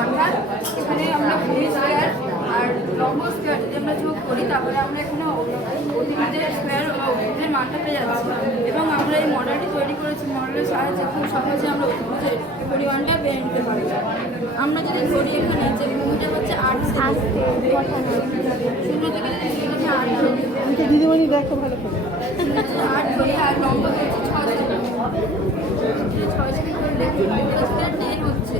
অর্থাৎ এখানে আমরা ভূমি স্কোয়ার আর লম্ব স্কোয়ার যদি আমরা যোগ করি তারপরে আমরা এখানে অতিরিক্তের স্কোয়ার অতিরিক্তের মানটা পেয়ে যাচ্ছি এবং আমরা এই মডেলটি তৈরি করেছি। মডেলের সাহায্যে খুব সহজে আমরা অতিরিক্তের পরিমাণটা বেড়ে নিতে পারি। আমরা যদি ধরি এখানে যে ভূমিটা হচ্ছে 8 শূন্য থেকে যদি 8 ধরি দিদিমণি দেখো ভালো করে 8 ধরি আর লম্ব হচ্ছে 6 সেমি 6 সেমি ধরলে 10 হচ্ছে